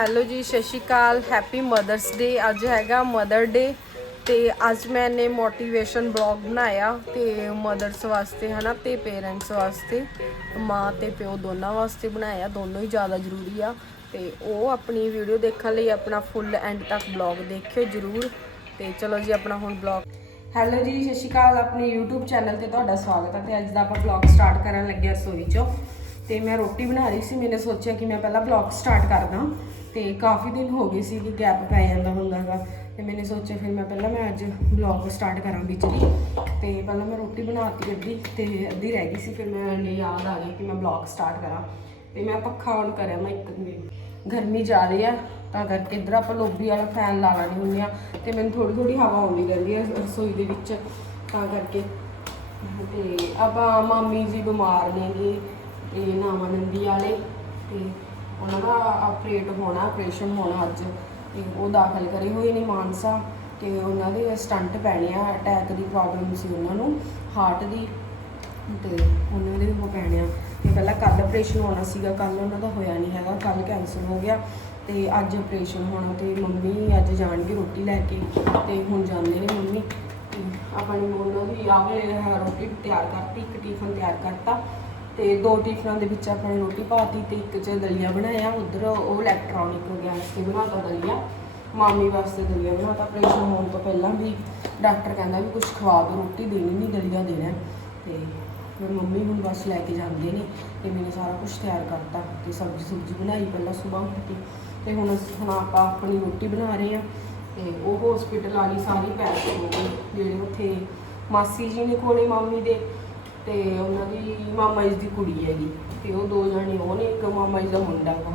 Hello ਜੀ, ਸਤਿ ਸ਼੍ਰੀ ਅਕਾਲ happy mothers ਡੇ ਅੱਜ ਹੈਗਾ ਮਦਰ ਡੇ ਤੇ ਅੱਜ ਮੈਨੇ ਮੋਟੀਵੇਸ਼ਨ ਬਲੌਗ ਬਣਾਇਆ ਤੇ ਮਦਰਸ ਵਾਸਤੇ, ਹਨਾ, ਤੇ ਪੇਰੈਂਟਸ ਵਾਸਤੇ, ਮਾਂ ਤੇ ਪਿਓ ਦੋਨਾਂ ਵਾਸਤੇ ਬਣਾਇਆ, ਦੋਨੋਂ ਹੀ ਜ਼ਿਆਦਾ ਜ਼ਰੂਰੀ ਆ। ਤੇ ਉਹ ਆਪਣੀ ਵੀਡੀਓ ਦੇਖਣ ਲਈ ਆਪਣਾ ਫੁੱਲ ਐਂਡ ਤੱਕ ਬਲੌਗ ਦੇਖਿਓ ਜ਼ਰੂਰ। ਤੇ ਚਲੋ ਜੀ, ਆਪਣਾ ਹੁਣ ਬਲੌਗ ਹੈਲੋ ਜੀ, ਸਤਿ ਸ਼੍ਰੀ ਅਕਾਲ, ਆਪਣੇ YouTube ਚੈਨਲ ਤੇ ਤੁਹਾਡਾ ਸਵਾਗਤ ਹੈ ਤੇ ਅੱਜ ਦਾ ਆਪਾਂ ਬਲੌਗ ਸਟਾਰਟ ਕਰਨ ਲੱਗਿਆ ਹਾਂ ਰਸੋਈ ਚੋਂ। ਤੇ ਮੈਂ ਰੋਟੀ ਬਣਾ ਰਹੀ ਸੀ, ਮੈਨੇ ਸੋਚਿਆ ਕਿ ਮੈਂ ਪਹਿਲਾਂ ਬਲੌਗ ਸਟਾਰਟ ਕਰਦਾ। ਤੇ ਕਾਫੀ ਦਿਨ ਹੋ ਗਏ ਸੀ ਕਿ ਗੈਪ ਪੈ ਜਾਂਦਾ ਹੁੰਦਾਗਾ ਤੇ ਮੈਨੇ ਸੋਚਿਆ ਫਿਰ ਮੈਂ ਪਹਿਲਾਂ ਮੈਂ ਅੱਜ ਬਲੌਗ ਸਟਾਰਟ ਕਰਾਂ ਵਿੱਚ ਦੀ ਤੇ ਪਹਿਲਾਂ ਮੈਂ ਰੋਟੀ ਬਣਾਤੀ ਅੱਧੀ ਤੇ ਅੱਧੀ ਰਹਿ ਗਈ ਸੀ, ਫਿਰ ਮੈਨੂੰ ਯਾਦ ਆ ਗਿਆ ਕਿ ਮੈਂ ਬਲੌਗ ਸਟਾਰਟ ਕਰਾਂ ਤੇ ਮੈਂ ਪੱਖਾ ਔਨ ਕਰਿਆ ਮੈਂ ਇੱਕ ਮਿੰਟ ਗਰਮੀ ਜਾ ਰਹੀ ਆ, ਤਾਂ ਕਰਕੇ ਇੱਧਰ ਆਪਾਂ ਲੋਬੀ ਵਾਲਾ ਫੈਨ ਲਾ ਲੈਣੀ ਹੁੰਦੀ ਆ ਤੇ ਮੈਨੂੰ ਥੋੜੀ ਥੋੜੀ ਹਵਾ ਆਉਂਦੀ ਰਹਿੰਦੀ ਆ ਰਸੋਈ ਦੇ ਵਿੱਚ, ਤਾਂ ਕਰਕੇ। ਤੇ ਆਪਾਂ ਮਾਮੀ ਜੀ ਬਿਮਾਰ ਨੇਗੇ ਤੇ ਨਾਮਾ ਨੰਦੀ ਵਾਲੇ ਤੇ ਉਹਨਾਂ ਦਾ ਆਪਰੇਟ ਹੋਣਾ, ਆਪਰੇਸ਼ਨ ਹੋਣਾ ਅੱਜ। ਤੇ ਉਹ ਦਾਖਲ ਕਰੇ ਹੋਏ ਨੇ ਮਾਨਸਾ। ਤੇ ਉਹਨਾਂ ਦੇ ਸਟੰਟ ਪੈਣੇ ਆ, ਅਟੈਕ ਦੀ ਪ੍ਰੋਬਲਮ ਸੀ ਉਹਨਾਂ ਨੂੰ ਹਾਰਟ ਦੀ। ਤੇ ਉਹਨਾਂ ਦੇ ਉਹ ਪੈਣੇ ਆ। ਤੇ ਪਹਿਲਾਂ ਕੱਲ ਆਪਰੇਸ਼ਨ ਹੋਣਾ ਸੀਗਾ ਕੱਲ ਉਹਨਾਂ ਦਾ ਹੋਇਆ ਨਹੀਂ ਹੈਗਾ ਕੱਲ ਕੈਂਸਲ ਹੋ ਗਿਆ। ਤੇ ਅੱਜ ਆਪਰੇਸ਼ਨ ਹੋਣਾ ਤੇ ਮੰਮੀ ਅੱਜ ਜਾਣਗੇ ਰੋਟੀ ਲੈ ਕੇ। ਤੇ ਹੁਣ ਜਾਂਦੇ ਨੇ ਮੰਮੀ। ਤੇ ਆਪਾਂ ਨੇ ਉਹਨਾਂ ਦੀ ਆਹ ਰੋਟੀ ਤਿਆਰ ਕਰਤੀ, ਇੱਕ ਟਿਫਨ ਤਿਆਰ ਕਰਤਾ। ਤੇ ਦੋ ਟਿਫਨਾਂ ਦੇ ਵਿੱਚ ਆਪਣੇ ਰੋਟੀ ਪਾਤੀ ਤੇ ਇੱਕ ਚ ਦਲੀਆ ਬਣਾਇਆ, ਉਧਰ ਉਹ ਇਲੈਕਟ੍ਰੋਨਿਕ ਗੈਸ ਤੇ ਬਣਾਤਾ ਦਲੀਆ। ਮਾਮੀ ਵਾਸਤੇ ਦਲੀਆ ਬਣਾਤਾ ਆਪਰੇਸ਼ਨ ਹੋਣ ਤੋਂ ਪਹਿਲਾਂ ਵੀ ਡਾਕਟਰ ਕਹਿੰਦਾ ਵੀ ਕੁਝ ਖਵਾ ਦਿਓ ਰੋਟੀ ਦੇਣੀ ਨਹੀਂ ਦਲੀਆ ਦੇਣਾ ਹੈ। ਤੇ ਫਿਰ ਮੰਮੀ ਹੁਣ ਬਸ ਲੈ ਕੇ ਜਾਂਦੇ ਨੇ ਤੇ ਮੈਨੇ ਸਾਰਾ ਕੁਝ ਤਿਆਰ ਕਰਤਾ ਤੇ ਸਬਜ਼ੀ ਸੁਬਜ਼ੀ ਬਣਾਈ ਪਹਿਲਾਂ ਸਵੇਰ ਉੱਠ ਕੇ। ਤੇ ਹੁਣ ਅਸੀਂ- ਹੁਣ ਆਪਾਂ ਆਪਣੀ ਰੋਟੀ ਬਣਾ ਰਹੇ ਆ ਤੇ ਉਹ ਹਸਪੀਟਲ ਵਾਲੀ ਸਾਰੀ ਪੈਕ ਹੋ ਗਈ, ਜਿਹੜੇ ਉੱਥੇ ਮਾਸੀ ਜੀ ਨੇ ਕੋਲੇ ਮਾਮੀ ਦੇ। ਤੇ ਉਹਨਾਂ ਦੀ ਮਾਮਾ ਜੀ ਦੀ ਕੁੜੀ ਹੈਗੀ ਤੇ ਉਹ ਦੋ ਜਣੇ, ਉਹ ਨੇ ਇੱਕ ਮਾਮਾ ਜੀ ਦਾ ਮੁੰਡਾ ਵਾ।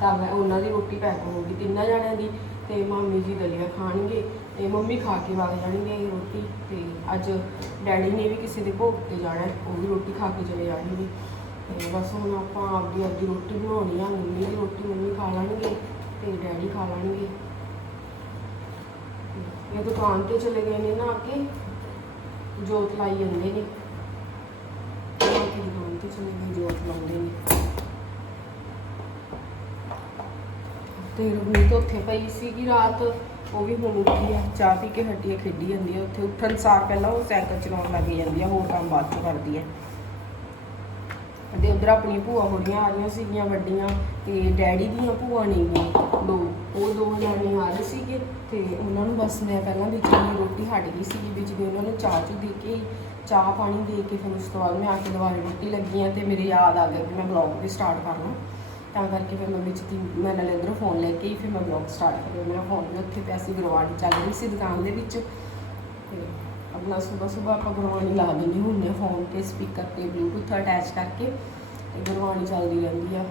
ਤਾਂ ਮੈਂ ਉਹਨਾਂ ਦੀ ਰੋਟੀ ਪੈਕ ਹੋ ਗਈ ਤਿੰਨਾਂ ਜਣਿਆਂ ਦੀ ਤੇ ਮਾਮੀ ਜੀ ਦਲੀਆ ਖਾਣਗੇ ਤੇ ਮੰਮੀ ਖਾ ਕੇ ਵਗ ਜਾਣਗੇ ਰੋਟੀ ਤੇ ਅੱਜ ਡੈਡੀ ਨੇ ਵੀ ਕਿਸੇ ਦੇ ਭੋਗ ਤੇ ਜਾਣਾ, ਉਹ ਵੀ ਰੋਟੀ ਖਾ ਕੇ ਚਲੇ ਜਾਣਗੇ। ਤੇ ਬਸ ਹੁਣ ਆਪਾਂ ਆਪਦੀ ਆਪਦੀ ਰੋਟੀ ਬਣਾਉਣੀ ਆ, ਮੰਮੀ ਦੀ ਰੋਟੀ ਮੰਮੀ ਖਾ ਲੈਣਗੇ ਤੇ ਡੈਡੀ ਖਾ ਲੈਣਗੇ। ਇਹ ਦੁਕਾਨ ਤੇ ਚਲੇ ਗਏ ਨੇ ਨਾ ਕੇ ਜੋਤ ਲਾਈ ਜਾਂਦੇ ਨੇ। ਦੁਕਾਨ ਤੇ ਚਲੇ ਗਏ ਜੋਤ ਲਾਉਂਦੇ ਨੇ। ਤੇ ਰੁਬੀ ਤਾਂ ਉੱਥੇ ਪਈ ਸੀਗੀ ਰਾਤ, ਉਹ ਵੀ ਹੁਣ ਉੱਠੀ ਆ, ਚਾਹ ਪੀ ਕੇ ਹਟੀ ਖੇਡੀ ਜਾਂਦੀ ਆ ਉੱਥੇ। ਉੱਠਣ ਸਾਰ ਪਹਿਲਾਂ ਉਹ ਸਾਈਕਲ ਚਲਾਉਣ ਲੱਗ ਜਾਂਦੀ ਆ ਹੋਰ ਕੰਮ ਬਾਅਦ ਚ ਕਰਦੀ ਆ। ਤੇ ਉਧਰ ਆਪਣੀ ਭੂਆ ਹੋੜੀਆਂ ਆ ਰਹੀਆਂ ਸੀਗੀਆਂ ਵੱਡੀਆਂ, ਤੇ ਡੈਡੀ ਦੀਆਂ ਭੂਆ ਨੇ ਦੋ, ਉਹ ਦੋ ਜਾਣੇ ਆ ਰਹੇ ਸੀਗੇ, ਤੇ ਉਹਨਾਂ ਨੂੰ ਬਸ ਮੈਂ ਪਹਿਲਾਂ ਵਿੱਚ ਦੀ ਰੋਟੀ ਹਟ ਗਈ ਸੀਗੀ, ਵਿੱਚ ਦੀ ਉਹਨਾਂ ਨੂੰ ਚਾਹ ਚੂ ਦੇ ਕੇ ਚਾਹ ਪਾਣੀ ਦੇ ਕੇ ਫਿਰ ਉਸ ਤੋਂ ਬਾਅਦ ਮੈਂ ਆ ਕੇ ਦੁਬਾਰਾ ਰੋਟੀ ਲੱਗੀ ਆ ਤੇ ਮੇਰੇ ਯਾਦ ਆ ਗਿਆ ਕਿ ਮੈਂ ਬਲੌਗ ਵੀ ਸਟਾਰਟ ਕਰਨਾ। ਤਾਂ ਕਰਕੇ ਫਿਰ ਮੈਂ ਵਿੱਚ ਦੀ ਮੈਂ ਨਾਲੇ ਅੰਦਰੋਂ ਫੋਨ ਲੈ ਕੇ ਹੀ ਫਿਰ ਮੈਂ ਬਲੌਗ ਸਟਾਰਟ ਕਰਿਆ ਮੇਰਾ ਫੋਨ ਵੀ ਉੱਥੇ ਪਿਆ ਸੀ ਗੁਰਵਾਣੀ ਚੱਲ ਰਹੀ ਸੀ ਦੁਕਾਨ ਦੇ ਵਿੱਚ। ਤੇ ਆਪਣਾ ਸਵੇਰ ਸਵੇਰ ਆਪਾਂ ਗੁਰਬਾਣੀ ਲਾ ਦਿੰਦੇ ਹੁੰਦੇ ਆ ਫੋਨ ਤੇ ਸਪੀਕਰ ਤੇ ਬਲੂਟੂਥ ਅਟੈਚ ਕਰਕੇ ਤੇ ਗੁਰਬਾਣੀ ਚੱਲਦੀ ਰਹਿੰਦੀ ਆ।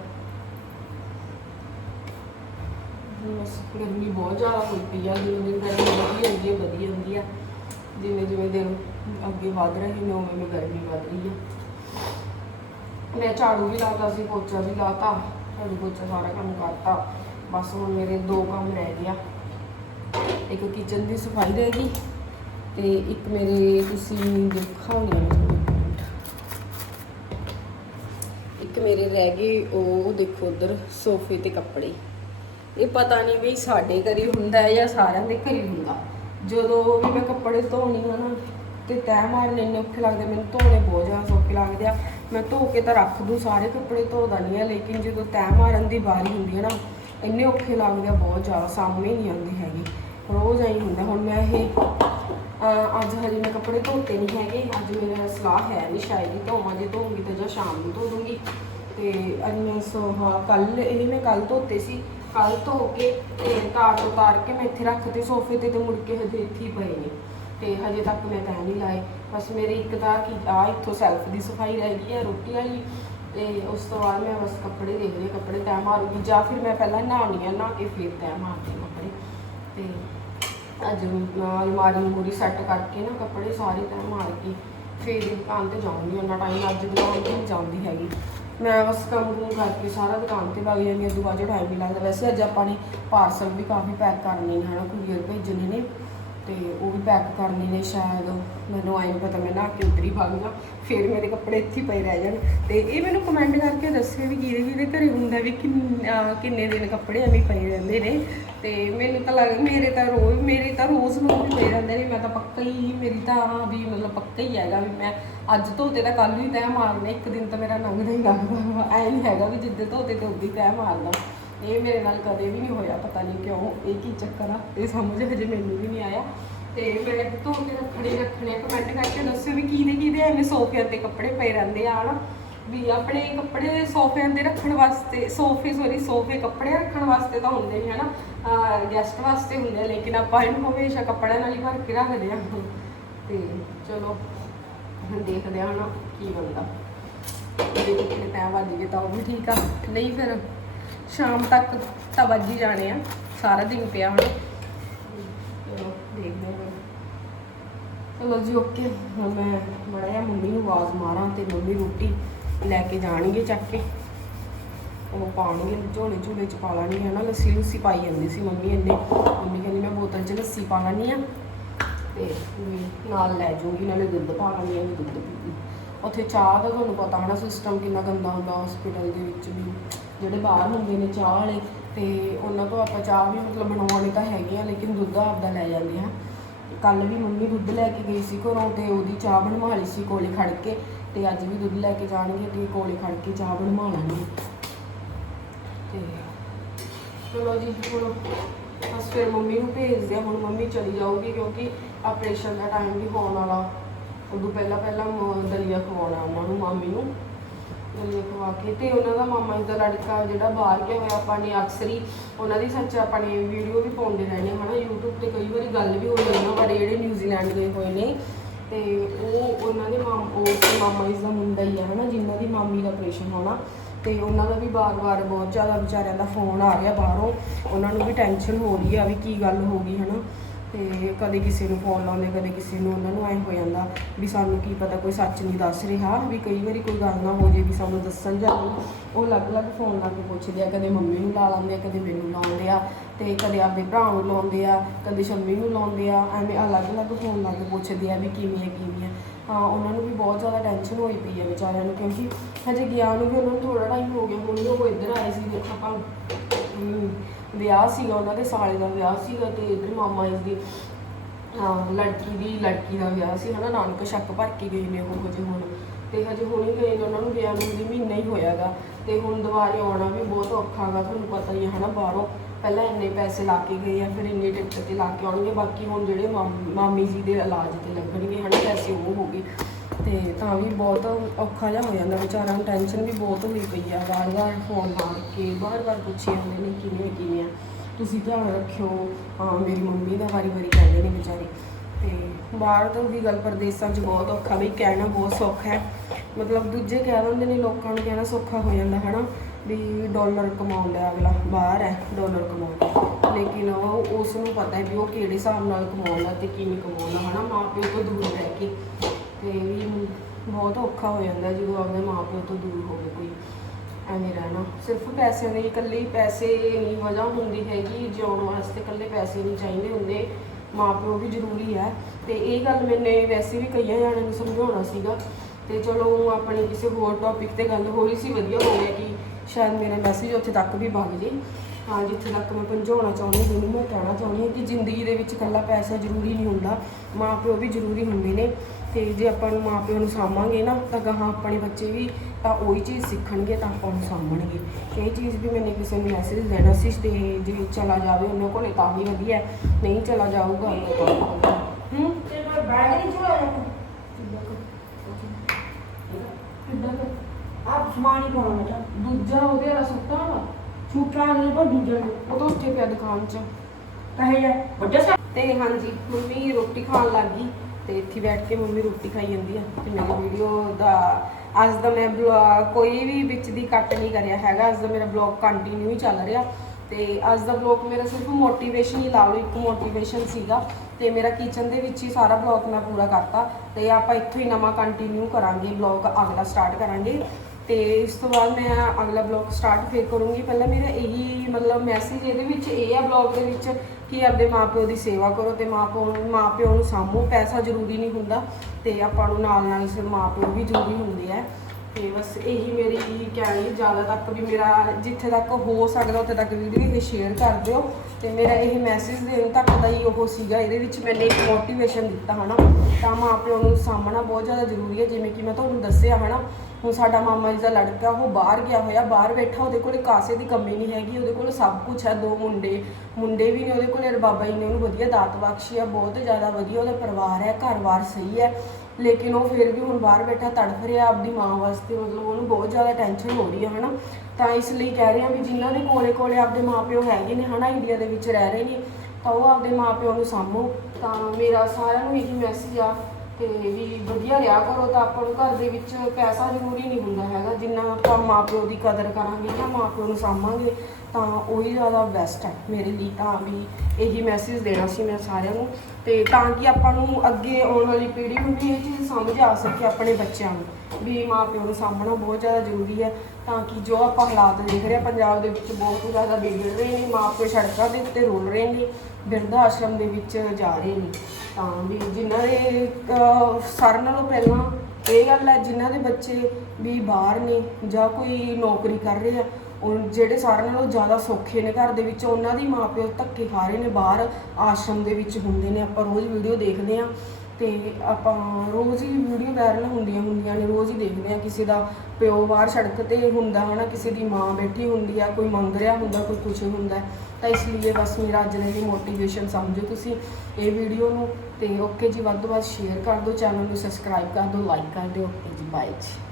ਬਸ ਗਰਮੀ ਬਹੁਤ ਜ਼ਿਆਦਾ ਹੋਈ ਪਈ ਆ, ਦਿਨ ਦਿਨ ਗਰਮੀ ਵਧੀ ਜਾਂਦੀ ਹੈ ਵਧੀ ਜਾਂਦੀ ਆ। ਜਿਵੇਂ ਜਿਵੇਂ ਦਿਨ ਅੱਗੇ ਵਧ ਰਹੇ ਨੇ, ਉਵੇਂ ਉਵੇਂ ਗਰਮੀ ਵਧ ਰਹੀ ਹੈ ਮੈਂ ਝਾੜੂ ਵੀ ਲਾਤਾ ਸੀ, ਪੋਚਾ ਵੀ ਲਾਤਾ, ਝਾੜੂ ਪੋਚਾ ਸਾਰਾ ਕੰਮ ਕਰਤਾ। ਬਸ ਹੁਣ ਮੇਰੇ ਦੋ ਕੰਮ ਰਹਿ ਗਿਆ ਇੱਕ ਕਿਚਨ ਦੀ ਸਫ਼ਾਈ ਰਹਿ ਗਈ ਤੇ ਇੱਕ ਮੇਰੇ ਤੁਸੀਂ ਦੇਖਾਂਗੇ। ਇੱਕ ਮੇਰੇ ਰਹਿ ਗਏ, ਉਹ ਦੇਖੋ ਉਧਰ ਸੋਫੇ ਤੇ ਕੱਪੜੇ। ਇਹ ਪਤਾ ਨਹੀਂ ਵੀ ਸਾਡੇ ਘਰੇ ਹੁੰਦਾ ਹੈ ਜਾਂ ਸਾਰਿਆਂ ਦੇ ਘਰੇ ਹੁੰਦਾ। ਜਦੋਂ ਵੀ ਮੈਂ ਕੱਪੜੇ ਧੋਣੀ ਆ ਨਾ ਤੇ ਤੈਅ ਮਾਰਨੇ ਇੰਨੇ ਔਖੇ ਲੱਗਦੇ ਮੈਨੂੰ ਧੋਣੇ ਬਹੁਤ ਜ਼ਿਆਦਾ ਸੌਖੇ ਲੱਗਦੇ ਆ। ਮੈਂ ਧੋ ਕੇ ਤਾਂ ਰੱਖ ਦੂੰ, ਸਾਰੇ ਕੱਪੜੇ ਧੋ ਨਹੀਂ ਆ, ਲੇਕਿਨ ਜਦੋਂ ਤੈਅ ਮਾਰਨ ਦੀ ਵਾਰੀ ਹੁੰਦੀ ਹੈ ਨਾ, ਇੰਨੇ ਔਖੇ ਲੱਗਦੇ ਆ, ਬਹੁਤ ਜ਼ਿਆਦਾ ਸਾਹਮਣੇ ਨਹੀਂ ਆਉਂਦੀ ਹੈਗੀ। ਰੋਜ਼ ਆਈ ਹੁੰਦਾ, ਹੁਣ ਮੈਂ ਇਹ ਅੱਜ ਹਜੇ ਮੈਂ ਕੱਪੜੇ ਧੋਤੇ ਨਹੀਂ ਹੈਗੇ, ਅੱਜ ਮੇਰਾ ਸਲਾਹ ਹੈ ਨਹੀਂ ਸ਼ਾਇਦ ਹੀ ਧੋਵਾਂ, ਜੇ ਧੋਉਂਗੀ ਤਾਂ ਜਾਂ ਸ਼ਾਮ ਨੂੰ ਧੋ ਦੂੰਗੀ। ਤੇ ਅੱਜ ਮੈਂ ਸੋ ਹਾਂ ਕੱਲ, ਇਹ ਮੈਂ ਕੱਲ ਧੋਤੇ ਸੀ, ਕੱਲ ਧੋ ਕੇ ਤੇ ਤਾਰ ਤੋਂ ਤਾਰ ਕੇ ਮੈਂ ਇੱਥੇ ਰੱਖਦੇ ਸੋਫੇ ਤੇ ਤੇ ਮੁੜ ਕੇ ਹਜੇ ਇੱਥੇ ਹੀ ਪਏ ਨੇ। ਤੇ ਹਜੇ ਤੱਕ ਮੈਂ ਤੈਅ ਨਹੀਂ ਲਾਏ। ਬਸ ਮੇਰੇ ਇੱਕ ਤਾਂ ਕਿ ਆ ਇੱਥੋਂ ਸੈਲਫ ਦੀ ਸਫ਼ਾਈ ਰਹਿ ਗਈ ਹੈ ਰੋਟੀ ਵਾਲੀ ਤੇ ਉਸ ਤੋਂ ਬਾਅਦ ਮੈਂ ਬਸ ਕੱਪੜੇ ਦੇਖ ਰਹੀ ਕੱਪੜੇ ਤੈਅ ਮਾਰੂਗੀ। ਜਾਂ ਫਿਰ ਮੈਂ ਪਹਿਲਾਂ ਨਹਾਉਣੀ ਆ ਨਹਾ ਕੇ ਫਿਰ ਤੈਅ ਮਾਰਦੀ ਹਾਂ ਕੱਪੜੇ। ਤੇ ਅੱਜ ਮੈਂ ਅਲਮਾਰੀ ਮੂਰੀ ਸੈੱਟ ਕਰਕੇ ਨਾ ਕੱਪੜੇ ਸਾਰੇ ਤੈਅ ਮਾਰ ਕੇ ਫਿਰ ਦੁਕਾਨ ਤੇ ਜਾਉਂਦੀ ਉਹਨਾਂ ਟਾਈਮ ਅੱਜ ਦੁਕਾਨ ਤੇ ਨਹੀਂ ਜਾਂਦੀ ਹੈਗੀ। ਮੈਂ ਬਸ ਕੰਮ ਕੁਮ ਕਰਕੇ ਸਾਰਾ ਦੁਕਾਨ ਤੇ ਵਗ ਜਾਂਦੀ ਹਾਂ। ਦੁਬਾਰਾ ਟਾਈਮ ਨਹੀਂ ਲੱਗਦਾ। ਵੈਸੇ ਅੱਜ ਆਪਾਂ ਨੇ ਪਾਰਸਲ ਵੀ ਕਾਫੀ ਪੈਕ ਕਰਨੇ ਨੇ, ਹਨਾ ਕੁਰੀਅਰ ਭੇਜਣੇ ਨੇ। ਤੇ ਉਹ ਵੀ ਪੈਕ ਕਰਨੇ ਨੇ ਸ਼ਾਇਦ। ਮੈਨੂੰ ਆਈ ਨਹੀਂ ਪਤਾ, ਮੈਂ ਨਾ ਕੇ ਉਤਰੀ ਭਾਗਣਾ ਫਿਰ ਮੇਰੇ ਕੱਪੜੇ ਇੱਥੇ ਹੀ ਪਏ ਰਹਿ ਜਾਣ। ਤੇ ਇਹ ਮੈਨੂੰ ਕਮੈਂਟ ਕਰਕੇ ਦੱਸਿਓ ਵੀ ਕਿਹਦੇ ਕਿਹਦੇ ਘਰੇ ਹੁੰਦਾ ਵੀ ਕਿੰਨ- ਕਿੰਨੇ ਦਿਨ ਕੱਪੜੇ ਐਵੇਂ ਪਏ ਰਹਿੰਦੇ ਨੇ। ਤੇ ਮੈਨੂੰ ਤਾਂ ਲੱਗ, ਮੇਰੇ ਤਾਂ ਰੋਜ਼, ਮੇਰੇ ਤਾਂ ਰੋਜ਼ ਨੂੰ ਪਏ ਰਹਿੰਦੇ ਨੇ, ਮੈਂ ਤਾਂ ਪੱਕਾ ਹੀ, ਮੇਰੀ ਤਾਂ ਵੀ ਮਤਲਬ ਪੱਕਾ ਹੀ ਹੈਗਾ ਵੀ ਮੈਂ ਅੱਜ ਧੋਤੇ ਤਾਂ ਕੱਲ ਵੀ ਤੈਅ ਮਾਰਨੇ, ਇੱਕ ਦਿਨ ਤਾਂ ਮੇਰਾ ਲੰਘਦਾ ਹੀ ਲੰਘਦਾ ਐ ਨਹੀਂ ਹੈਗਾ ਵੀ ਜਿੱਦੇ ਧੋਤੇ ਤੇ ਉਦੋਂ ਹੀ ਤੈਅ ਮਾਰਨਾ। ਇਹ ਮੇਰੇ ਨਾਲ ਕਦੇ ਵੀ ਨਹੀਂ ਹੋਇਆ, ਪਤਾ ਨਹੀਂ ਕਿਉਂ। ਇਹ ਕੀ ਚੱਕਰ ਆ? ਇਹ ਸਮਝ ਹਜੇ ਮੈਨੂੰ ਵੀ ਨਹੀਂ ਆਇਆ। ਤੇ ਮੈਂ ਧੋ ਕੇ ਰੱਖਣੇ ਰੱਖਣੇ ਕਮੈਂਟ ਕਰਕੇ ਦੱਸਿਓ ਵੀ ਕਿਹਦੇ ਕਿਹਦੇ ਐਵੇਂ ਸੋਫਿਆਂ ਤੇ ਕੱਪੜੇ ਪਏ ਰਹਿੰਦੇ ਆ ਹਨਾ। ਵੀ ਆਪਣੇ ਕੱਪੜੇ ਸੋਫਿਆਂ ਤੇ ਰੱਖਣ ਵਾਸਤੇ, ਸੋਫੇ ਸੋਰੀ ਸੋਫੇ ਕੱਪੜੇ ਰੱਖਣ ਵਾਸਤੇ ਤਾਂ ਹੁੰਦੇ ਨਹੀਂ ਹਨਾ। ਗੈਸਟ ਵਾਸਤੇ ਹੁੰਦੇ ਆ, ਲੇਕਿਨ ਆਪਾਂ ਇਹਨੂੰ ਹਮੇਸ਼ਾ ਕੱਪੜਿਆਂ ਨਾਲ ਹੀ ਭਰ ਕੇ ਰੱਖਦੇ ਆ। ਤੇ ਚਲੋ, ਹੁਣ ਦੇਖਦੇ ਆ ਹਨਾ ਕੀ ਬਣਦਾ। ਜੇ ਕਿਤੇ ਟਾਈਮ ਵੱਜ ਗਏ ਤਾਂ ਉਹ ਵੀ ਠੀਕ ਆ। ਨਹੀਂ ਫਿਰ ਸ਼ਾਮ ਤੱਕ ਤਾਂ ਵੱਜ ਹੀ ਜਾਣੇ ਆ, ਸਾਰਾ ਦਿਨ ਪਿਆ ਹੁਣ। ਚਲੋ, ਦੇਖਦੇ ਹਾਂ ਚਲੋ ਜੀ ਓਕੇ ਹੁਣ ਮੈਂ ਬੜਾ ਜਿਹਾ ਮੰਮੀ ਨੂੰ ਆਵਾਜ਼ ਮਾਰਾਂ ਤੇ ਮੰਮੀ ਰੋਟੀ ਲੈ ਕੇ ਜਾਣਗੇ ਚੱਕ ਕੇ। ਉਹ ਪਾਉਣਗੇ, ਝੋਲੇ ਝੋਲੇ ਚ ਪਾ ਲੈਣੀ ਹੈ ਨਾ, ਲੱਸੀ ਲੁੱਸੀ ਪਾਈ ਜਾਂਦੀ ਸੀ ਮੰਮੀ ਇੰਨੇ। ਮੰਮੀ ਕਹਿੰਦੀ, ਮੈਂ ਬੋਤਲ ਚ ਲੱਸੀ ਪਾ ਲੈਣੀ ਆ ਤੇ ਨਾਲ ਲੈ ਜਾਊਗੀ, ਨਾਲੇ ਦੁੱਧ ਪਾ ਲੈਣੀ ਆ, ਵੀ ਦੁੱਧ ਪੀਊਗੀ ਉੱਥੇ ਚਾਹ ਦਾ ਤੁਹਾਨੂੰ ਪਤਾ ਹੋਣਾ ਸਿਸਟਮ ਕਿੰਨਾ ਗੰਦਾ ਹੁੰਦਾ ਹਸਪੀਟਲ ਦੇ ਵਿੱਚ ਵੀ। ਜਿਹੜੇ ਬਾਹਰ ਹੁੰਦੇ ਨੇ ਚਾਹ ਵਾਲੇ, ਤੇ ਉਹਨਾਂ ਤੋਂ ਆਪਾਂ ਚਾਹ ਵੀ ਮਤਲਬ ਬਣਾਉਣੀ ਤਾਂ ਹੈਗੇ ਆ, ਲੇਕਿਨ ਦੁੱਧ ਆਪਦਾ ਲੈ ਜਾਂਦੇ ਹਾਂ। ਕੱਲ ਵੀ ਮੰਮੀ ਦੁੱਧ ਲੈ ਕੇ ਗਈ ਸੀ ਘਰੋਂ ਤੇ ਉਹਦੀ ਚਾਹ ਬਣਵਾ ਲਈ ਸੀ ਕੋਲੇ ਖੜ ਕੇ, ਤੇ ਅੱਜ ਵੀ ਦੁੱਧ ਲੈ ਕੇ ਜਾਣਗੇ ਤੇ ਕੋਲੇ ਖੜ ਕੇ ਚਾਹ ਬਣਵਾ ਲਾਂਗੇ ਤੇ ਚਲੋ ਜੀ, ਹੁਣ ਬਸ ਫਿਰ ਮੰਮੀ ਨੂੰ ਭੇਜਦੇ ਆ ਹੁਣ ਮੰਮੀ ਚਲੀ ਜਾਊਗੀ ਕਿਉਂਕਿ ਆਪਰੇਸ਼ਨ ਦਾ ਟਾਈਮ ਵੀ ਹੋਣ ਵਾਲਾ। ਉਦੋਂ ਪਹਿਲਾਂ ਪਹਿਲਾਂ ਮ- ਦਲੀਆ ਖਵਾਉਣਾ ਉਹਨਾਂ ਨੂੰ, ਮਾਮੀ ਨੂੰ। ਦਲੀਆ ਖਵਾ ਕੇ ਤੇ ਉਹਨਾਂ ਦਾ ਮਾਮਾ ਜੀ ਦਾ ਲੜਕਾ ਜਿਹੜਾ ਬਾਹਰ ਗਿਆ ਹੋਇਆ ਆਪਾਂ ਨੇ ਅਕਸਰ ਹੀ ਉਹਨਾਂ ਦੀ ਸੱਚ ਆਪਾਂ ਨੇ ਵੀਡੀਓ ਵੀ ਪਾਉਂਦੇ ਰਹਿੰਦੇ ਹਾਂ, ਹਨਾ, YouTube ਤੇ ਕਈ ਵਾਰੀ ਗੱਲ ਵੀ ਹੋਈ ਉਹਨਾਂ ਬਾਰੇ ਜਿਹੜੇ ਨਿਊਜ਼ੀਲੈਂਡ ਗਏ ਹੋਏ ਨੇ ਤੇ ਉਹ ਉਹਨਾਂ ਦੇ ਮਾਮ, ਉਹ ਮਾਮਾ ਜੀ ਦਾ ਮੁੰਡਾ ਹੀ ਆ, ਹਨਾ, ਜਿਨ੍ਹਾਂ ਦੀ ਮਾਮੀ ਦਾ ਆਪਰੇਸ਼ਨ ਹੋਣਾ ਤੇ ਉਹਨਾਂ ਦਾ ਵੀ ਬਾਰ-ਬਾਰ ਬਹੁਤ ਜ਼ਿਆਦਾ ਵਿਚਾਰਿਆਂ ਦਾ ਫੋਨ ਆ ਰਿਹਾ ਬਾਹਰੋਂ, ਉਹਨਾਂ ਨੂੰ ਵੀ ਟੈਨਸ਼ਨ ਹੋ ਰਹੀ ਆ ਵੀ ਕੀ ਗੱਲ ਹੋ ਗਈ, ਹਨਾ। ਤੇ ਕਦੇ ਕਿਸੇ ਨੂੰ ਫੋਨ ਲਾਉਂਦੇ, ਕਦੇ ਕਿਸੇ ਨੂੰ ਉਹਨਾਂ ਨੂੰ ਐ ਹੋ ਜਾਂਦਾ ਵੀ ਸਾਨੂੰ ਕੀ ਪਤਾ, ਕੋਈ ਸੱਚ ਨਹੀਂ ਦੱਸ ਰਿਹਾ, ਵੀ ਕਈ ਵਾਰੀ ਕੋਈ ਗੱਲ ਨਾ ਹੋ ਜੇ ਵੀ ਸਾਨੂੰ ਦੱਸਣ ਜਾਣ ਉਹ ਅਲੱਗ-ਅਲੱਗ ਫੋਨ ਲਾ ਕੇ ਪੁੱਛਦੇ ਆ, ਕਦੇ ਮੰਮੀ ਨੂੰ ਲਾ ਲਾਉਂਦੇ ਆ, ਕਦੇ ਮੈਨੂੰ ਲਾਉਂਦੇ ਆ ਤੇ ਕਦੇ ਆਪਦੇ ਭਰਾ ਨੂੰ ਲਾਉਂਦੇ ਆ, ਕਦੇ ਸ਼ੰਮੀ ਨੂੰ ਲਾਉਂਦੇ ਆ, ਐਵੇਂ ਅਲੱਗ-ਅਲੱਗ ਫੋਨ ਲਾ ਕੇ ਪੁੱਛਦੇ ਆ ਵੀ ਕਿਵੇਂ ਆ ਕਿਵੇਂ ਆ। ਹਾਂ, ਉਹਨਾਂ ਨੂੰ ਵੀ ਬਹੁਤ ਜ਼ਿਆਦਾ ਟੈਨਸ਼ਨ ਹੋਈ ਪਈ ਹੈ ਵਿਚਾਰਿਆਂ ਨੂੰ, ਕਿਉਂਕਿ ਹਜੇ ਗਿਆ ਨੂੰ ਵੀ ਉਹਨਾਂ ਨੂੰ ਥੋੜਾ ਟਾਈਮ ਹੋ ਗਿਆ, ਹੁਣ ਉਹ ਇੱਧਰ ਆਏ ਸੀ ਦੇਖੋ ਆਪਾਂ ਵਿਆਹ ਸੀਗਾ, ਉਹਨਾਂ ਦੇ ਸਾਲੇ ਦਾ ਵਿਆਹ ਸੀਗਾ ਤੇ ਇੱਧਰ ਮਾਮਾ ਜੀ ਦੀ ਲੜਕੀ ਦੀ ਲੜਕੀ ਦਾ ਵਿਆਹ ਸੀ, ਹਨਾ, ਨਾਨਕ ਸ਼ੱਕ ਭਰ ਕੇ ਗਏ ਨੇ ਉਹ ਹਜੇ ਹੁਣ। ਤੇ ਹਜੇ ਹੁਣੇ ਗਏ ਨੇ ਉਹਨਾਂ ਨੂੰ, ਵਿਆਹ ਨੂੰ ਵੀ ਮਹੀਨਾ ਹੀ ਹੋਇਆਗਾ। ਤੇ ਹੁਣ ਦੁਬਾਰੇ ਆਉਣਾ ਵੀ ਬਹੁਤ ਔਖਾ ਗਾ, ਤੁਹਾਨੂੰ ਪਤਾ ਹੀ ਹੈ ਹਨਾ, ਬਾਹਰੋਂ ਪਹਿਲਾਂ ਇੰਨੇ ਪੈਸੇ ਲਾ ਕੇ ਗਏ ਆ, ਫਿਰ ਇੰਨੇ ਟਿਕਟ ਤੇ ਲਾ ਕੇ ਆਉਣਗੇ, ਬਾਕੀ ਹੁਣ ਜਿਹੜੇ ਮਾਮ- ਮਾਮੀ ਜੀ ਦੇ ਇਲਾਜ ਤੇ ਲੱਗਣਗੇ, ਹਨਾ, ਪੈਸੇ ਉਹ ਹੋ ਗਏ। ਤੇ ਤਾਂ ਵੀ ਬਹੁਤ ਔਖਾ ਜਿਹਾ ਹੋ ਜਾਂਦਾ ਵਿਚਾਰਾਂ ਨੂੰ ਟੈਨਸ਼ਨ ਵੀ ਬਹੁਤ ਹੋਈ ਪਈ ਆ। ਵਾਰ-ਵਾਰ ਫੋਨ ਮਾਰ ਕੇ ਵਾਰ-ਵਾਰ ਪੁੱਛੀ ਜਾਂਦੇ ਨੇ, ਕਿਵੇਂ ਕਿਵੇਂ ਆ? ਤੁਸੀਂ ਧਿਆਨ ਰੱਖਿਓ। ਹਾਂ, ਮੇਰੀ ਮੰਮੀ ਦਾ ਵਾਰੀ-ਵਾਰੀ ਕਹਿੰਦੇ ਨੇ ਵਿਚਾਰੀ। ਤੇ ਬਾਹਰ ਤੋਂ ਵੀ ਗੱਲ ਪ੍ਰਦੇਸਾਂ 'ਚ ਬਹੁਤ ਔਖਾ ਵੀ ਕਹਿਣਾ ਬਹੁਤ ਸੌਖਾ ਹੈ। ਮਤਲਬ ਦੂਜੇ ਕਹਿ ਦਿੰਦੇ ਨੇ, ਲੋਕਾਂ ਨੂੰ ਕਹਿਣਾ ਸੌਖਾ ਹੋ ਜਾਂਦਾ, ਹਨਾ? ਵੀ ਡਾਲਰ ਲਿਆ ਅਗਲਾ, ਬਾਹਰ ਹੈ ਡਾਲਰ ਕਮਾਉਂਦਾ ਲੇਕਿਨ ਉਹ ਉਸ ਨੂੰ ਪਤਾ ਹੈ ਵੀ ਉਹ ਕਿਹੜੇ ਹਿਸਾਬ ਨਾਲ ਕਮਾਉਂਦਾ ਤੇ ਕਿਵੇਂ ਕਮਾਉਂਦਾ ਹਨਾ? ਮਾਂ ਪਿਓ ਤੋਂ ਦੂਰ ਰਹਿ ਕੇ। ਤੇ ਵੀ ਬਹੁਤ ਔਖਾ ਹੋ ਜਾਂਦਾ ਜਦੋਂ ਆਪਣੇ ਮਾਂ ਪਿਓ ਤੋਂ ਦੂਰ ਹੋਵੇ ਕੋਈ, ਐਵੇਂ ਰਹਿਣਾ। ਸਿਰਫ ਪੈਸਿਆਂ ਦੇ ਇਕੱਲੇ ਪੈਸੇ ਨਹੀਂ, ਵਜ੍ਹਾ ਹੁੰਦੀ ਹੈਗੀ, ਜਿਉਣ ਵਾਸਤੇ ਇਕੱਲੇ ਪੈਸੇ ਨਹੀਂ ਚਾਹੀਦੇ ਹੁੰਦੇ। ਮਾਪਿਓ ਵੀ ਜ਼ਰੂਰੀ ਹੈ। ਤੇ ਇਹ ਗੱਲ ਮੈਨੇ ਵੈਸੇ ਵੀ ਕਈਆਂ ਜਣਿਆਂ ਨੂੰ ਸਮਝਾਉਣਾ ਸੀਗਾ। ਤੇ ਚਲੋ ਆਪਣੀ ਕਿਸੇ ਹੋਰ ਟੌਪਿਕ ਤੇ ਗੱਲ ਹੋ ਰਹੀ ਸੀ, ਵਧੀਆ ਹੋ ਗਿਆ ਕਿ ਸ਼ਾਇਦ ਮੇਰਾ ਮੈਸੇਜ ਉੱਥੇ ਤੱਕ ਵੀ ਵਗ ਜੇ। ਹਾਂ, ਜਿੱਥੇ ਤੱਕ ਮੈਂ ਪਹੁੰਚਾਉਣਾ ਚਾਹੁੰਦੀ ਹਾਂ ਜਿਹਨੂੰ ਮੈਂ ਕਹਿਣਾ ਚਾਹੁੰਦੀ ਹਾਂ ਕਿ ਜ਼ਿੰਦਗੀ ਦੇ ਵਿੱਚ ਇਕੱਲਾ ਪੈਸਾ ਜ਼ਰੂਰੀ ਨਹੀਂ ਹੁੰਦਾ। ਮਾਪਿਓ ਵੀ ਜ਼ਰੂਰੀ ਹੁੰਦੇ ਨੇ। ਤੇ ਜੇ ਆਪਾਂ ਨੂੰ ਮਾਪਿਓ ਨੂੰ ਸਾਂਭਾਂਗੇ ਨਾ ਤਾਂ ਗਾਹਾਂ ਆਪਣੇ ਬੱਚੇ ਵੀ ਤਾਂ ਉਹੀ ਚੀਜ਼ ਸਿੱਖਣਗੇ ਤਾਂ ਆਪਾਂ ਨੂੰ ਸਾਂਭਣਗੇ। ਇਹ ਚੀਜ਼ ਵੀ ਮੈਨੇ ਕਿਸੇ ਨੂੰ ਮੈਸੇਜ ਦੇਣਾ ਸੀ ਤੇ ਜੇ ਚਲਾ ਜਾਵੇ ਉਹਨਾਂ ਕੋਲੇ ਤਾਂ ਵੀ ਵਧੀਆ ਨਹੀਂ ਚਲਾ ਜਾਊਗਾ। ਹੂੰ ਤੇ ਮੈਂ ਬੈਗ ਨਹੀਂ ਚੁਆਇਆ? ਆਪ ਸਮਾਨ ਹੀ ਪਾਉਣਾ ਚਾਹ ਦੂਜਾ ਉਹਦੇ ਵਾਲਾ ਸੁੱਤਾ ਵਾ। ਛੂਟਾ ਨਹੀਂ ਪਰ ਦੂਜੇ ਉਹ ਤਾਂ ਉੱਥੇ ਪਿਆ ਦੁਕਾਨ 'ਚ। ਕਹੇ ਜਾ ਵੱਡਾ ਤੇ ਹਾਂਜੀ ਮੰਮੀ ਰੋਟੀ ਖਾਣ ਲੱਗ ਗਈ। ਤੇ ਇੱਥੇ ਬੈਠ ਕੇ ਮੰਮੀ ਰੋਟੀ ਖਾਈ ਜਾਂਦੀ ਆ। ਤੇ ਮੇਰੀ ਵੀਡੀਓ ਦਾ, ਅੱਜ ਦਾ ਮੈਂ ਬਲੌਗ ਕੋਈ ਵੀ ਵਿੱਚ ਦੀ ਕੱਟ ਨਹੀਂ ਕਰਿਆ ਹੈਗਾ। ਅੱਜ ਦਾ ਮੇਰਾ ਬਲੌਗ ਕੰਟੀਨਿਊ ਹੀ ਚੱਲ ਰਿਹਾ। ਤੇ ਅੱਜ ਦਾ ਬਲੌਗ ਮੇਰਾ ਸਿਰਫ ਮੋਟੀਵੇਸ਼ਨ ਹੀ ਲਾ ਲਓ, ਇੱਕ ਮੋਟੀਵੇਸ਼ਨ ਸੀਗਾ। ਤੇ ਮੇਰਾ ਕਿਚਨ ਦੇ ਵਿੱਚ ਹੀ ਸਾਰਾ ਬਲੌਗ ਮੈਂ ਪੂਰਾ ਕਰਤਾ। ਤੇ ਆਪਾਂ ਇੱਥੋਂ ਹੀ ਨਵਾਂ ਕੰਟੀਨਿਊ ਕਰਾਂਗੇ, ਬਲੌਗ ਅਗਲਾ ਸਟਾਰਟ ਕਰਾਂਗੇ। ਤੇ ਇਸ ਤੋਂ ਬਾਅਦ ਮੈਂ ਅਗਲਾ ਬਲੌਗ ਸਟਾਰਟ ਫੇਰ ਕਰੂੰਗੀ। ਪਹਿਲਾਂ ਮੇਰਾ ਇਹੀ ਮਤਲਬ ਮੈਸੇਜ ਇਹਦੇ ਵਿੱਚ, ਇਹ ਆ ਬਲੌਗ ਦੇ ਵਿੱਚ ਕਿ ਆਪਦੇ ਮਾਪਿਓ ਦੀ ਸੇਵਾ ਕਰੋ ਤੇ ਮਾਪਿਓ ਮਾਪਿਓ ਨੂੰ ਸਾਂਭੋ, ਪੈਸਾ ਜ਼ਰੂਰੀ ਨਹੀਂ ਹੁੰਦਾ ਤੇ ਆਪਾਂ ਨੂੰ ਨਾਲ ਨਾਲ ਸਿਰ ਮਾਪਿਓ ਵੀ ਜ਼ਰੂਰੀ ਹੁੰਦੇ ਆ ਤੇ ਬਸ ਇਹੀ ਮੇਰੀ ਕਹਿਣੀ ਜ਼ਿਆਦਾ ਤੱਕ ਵੀ ਮੇਰਾ ਜਿੱਥੇ ਤੱਕ ਹੋ ਸਕਦਾ ਉੱਥੇ ਤੱਕ ਵੀਡੀਓ ਇਹ ਸ਼ੇਅਰ ਕਰ ਦਿਓ ਤੇ ਮੇਰਾ ਇਹ ਮੈਸੇਜ ਦੇਣ ਤੱਕ ਦਾ ਹੀ ਉਹ ਸੀਗਾ, ਇਹਦੇ ਵਿੱਚ ਮੈਨੇ ਇੱਕ ਮੋਟੀਵੇਸ਼ਨ ਦਿੱਤਾ, ਹਨਾ। ਤਾਂ ਮਾਪਿਓ ਨੂੰ ਸਾਂਭਣਾ ਬਹੁਤ ਜ਼ਿਆਦਾ ਜ਼ਰੂਰੀ ਹੈ, ਜਿਵੇਂ ਕਿ ਮੈਂ ਤੁਹਾਨੂੰ ਦੱਸਿਆ, ਹਨਾ। ਹੁਣ ਸਾਡਾ ਮਾਮਾ ਜੀ ਦਾ ਲੜਕਾ, ਉਹ ਬਾਹਰ ਗਿਆ ਹੋਇਆ, ਬਾਹਰ ਬੈਠਾ, ਉਹਦੇ ਕੋਲੇ ਕਾਸੇ ਦੀ ਕਮੀ ਨਹੀਂ ਹੈਗੀ, ਉਹਦੇ ਕੋਲ ਸਭ ਕੁਝ ਹੈ, ਦੋ ਮੁੰਡੇ ਮੁੰਡੇ ਵੀ ਨੇ, ਉਹਦੇ ਕੋਲੇ ਬਾਬਾ ਜੀ ਨੇ ਉਹਨੂੰ ਵਧੀਆ ਦਾਤ ਬਖਸ਼ੀ ਆ ਬਹੁਤ ਜ਼ਿਆਦਾ ਵਧੀਆ ਉਹਦਾ ਪਰਿਵਾਰ ਹੈ, ਘਰ-ਬਾਰ ਸਹੀ ਹੈ, ਲੇਕਿਨ ਉਹ ਫਿਰ ਵੀ ਹੁਣ ਬਾਹਰ ਬੈਠਾ, ਤੜਫ ਰਿਹਾ ਆਪਦੀ ਮਾਂ ਵਾਸਤੇ, ਮਤਲਬ ਉਹਨੂੰ ਬਹੁਤ ਜ਼ਿਆਦਾ ਟੈਨਸ਼ਨ ਹੋ ਰਹੀ ਹੈ, ਹਨਾ? ਤਾਂ ਇਸ ਲਈ ਕਹਿ ਰਹੇ ਹਾਂ ਵੀ ਜਿਨ੍ਹਾਂ ਦੇ ਕੋਲੇ ਕੋਲੇ ਆਪਦੇ ਮਾਪਿਓ ਹੈਗੇ ਨੇ, ਹਨਾ, ਇੰਡੀਆ ਦੇ ਵਿੱਚ ਰਹਿ ਰਹੇ ਨੇ, ਤਾਂ ਉਹ ਆਪਦੇ ਮਾਪਿਓ ਨੂੰ ਸਾਂਭੋ। ਤਾਂ ਮੇਰਾ ਸਾਰਿਆਂ ਨੂੰ ਇਹੀ ਮੈਸੇਜ ਆ ਤੇ ਵੀ ਵਧੀਆ ਰਿਹਾ ਕਰੋ ਤਾਂ ਆਪਾਂ ਨੂੰ ਘਰ ਦੇ ਵਿੱਚ ਪੈਸਾ ਜ਼ਰੂਰੀ ਨਹੀਂ ਹੁੰਦਾ ਹੈਗਾ। ਜਿੰਨਾ ਆਪਾਂ ਮਾਂ ਪਿਓ ਦੀ ਕਦਰ ਕਰਾਂਗੇ ਜਾਂ ਮਾਂ ਪਿਓ ਨੂੰ ਸਾਂਭਾਂਗੇ ਤਾਂ ਉਹੀ ਜ਼ਿਆਦਾ ਬੈਸਟ ਹੈ ਮੇਰੇ ਲਈ, ਤਾਂ ਵੀ ਇਹੀ ਮੈਸੇਜ ਦੇਣਾ ਸੀ ਮੈਂ ਸਾਰਿਆਂ ਨੂੰ। ਤੇ ਤਾਂ ਕਿ ਆਪਾਂ ਨੂੰ ਅੱਗੇ ਆਉਣ ਵਾਲੀ ਪੀੜ੍ਹੀ ਨੂੰ ਵੀ ਇਹ ਚੀਜ਼ ਸਮਝ ਆ ਸਕੇ ਆਪਣੇ ਬੱਚਿਆਂ ਨੂੰ, ਵੀ ਮਾਪਿਓ ਨੂੰ ਸਾਂਭਣਾ ਬਹੁਤ ਜ਼ਿਆਦਾ ਜ਼ਰੂਰੀ ਹੈ, ਤਾਂ ਕਿ ਜੋ ਆਪਾਂ ਹਾਲਾਤ ਦੇਖ ਰਹੇ ਹਾਂ, ਪੰਜਾਬ ਦੇ ਵਿੱਚ ਬਹੁਤ ਜ਼ਿਆਦਾ ਵਿਗੜ ਰਹੇ ਨੇ ਮਾਪੇ ਸੜਕਾਂ ਦੇ ਉੱਤੇ ਰੋਲ ਰਹੇ ਨੇ, ਬਿਰਧ ਆਸ਼ਰਮ ਦੇ ਵਿੱਚ ਜਾ ਰਹੇ ਨੇ। ਤਾਂ ਵੀ ਜਿਨ੍ਹਾਂ ਦੇ ਸਾਰਿਆਂ ਨਾਲੋਂ ਪਹਿਲਾਂ ਇਹ ਗੱਲ ਹੈ, ਜਿਨ੍ਹਾਂ ਦੇ ਬੱਚੇ ਵੀ ਬਾਹਰ ਨੇ ਜਾਂ ਕੋਈ ਨੌਕਰੀ ਕਰ ਰਹੇ ਆ ਉਹ ਜਿਹੜੇ ਸਾਰਿਆਂ ਨਾਲੋਂ ਜ਼ਿਆਦਾ ਸੌਖੇ ਨੇ ਘਰ ਦੇ ਵਿੱਚ, ਉਹਨਾਂ ਦੀ ਮਾਪਿਓ ਧੱਕੇ ਖਾ ਰਹੇ ਨੇ ਬਾਹਰ, ਆਸ਼ਰਮ ਦੇ ਵਿੱਚ ਹੁੰਦੇ ਨੇ। ਆਪਾਂ ਰੋਜ਼ ਵੀਡੀਓ ਦੇਖਦੇ ਆ ਤੇ ਆਪਾਂ ਰੋਜ਼ ਹੀ ਵੀਡੀਓ ਵਾਇਰਲ ਹੁੰਦੀਆਂ ਹੁੰਦੀਆਂ ਨੇ, ਰੋਜ਼ ਹੀ ਦੇਖਦੇ ਆ ਕਿਸੇ ਦਾ ਪਿਓ ਬਾਹਰ ਸੜਕ ਤੇ ਹੁੰਦਾ ਹਨਾ, ਕਿਸੇ ਦੀ ਮਾਂ ਬੈਠੀ ਹੁੰਦੀ ਆ, ਕੋਈ ਮੰਗ ਰਿਹਾ ਹੁੰਦਾ, ਕੋਈ ਕੁਛ ਹੁੰਦਾ। ਤਾਂ ਇਸ ਲਈ ਬਸ ਮੇਰਾ ਅੱਜ ਦਾ ਇਹ ਮੋਟੀਵੇਸ਼ਨ ਸਮਝੋ ਤੁਸੀਂ ਇਹ ਵੀਡੀਓ ਨੂੰ। ਤੇ ਓਕੇ ਜੀ, ਵੱਧ ਤੋਂ ਵੱਧ ਸ਼ੇਅਰ ਕਰ ਦਿਓ ਚੈਨਲ ਨੂੰ ਸਬਸਕ੍ਰਾਈਬ ਕਰ ਦਿਓ ਲਾਈਕ ਕਰ ਦਿਓ। ਓਕੇ ਜੀ ਬਾਏ ਜੀ।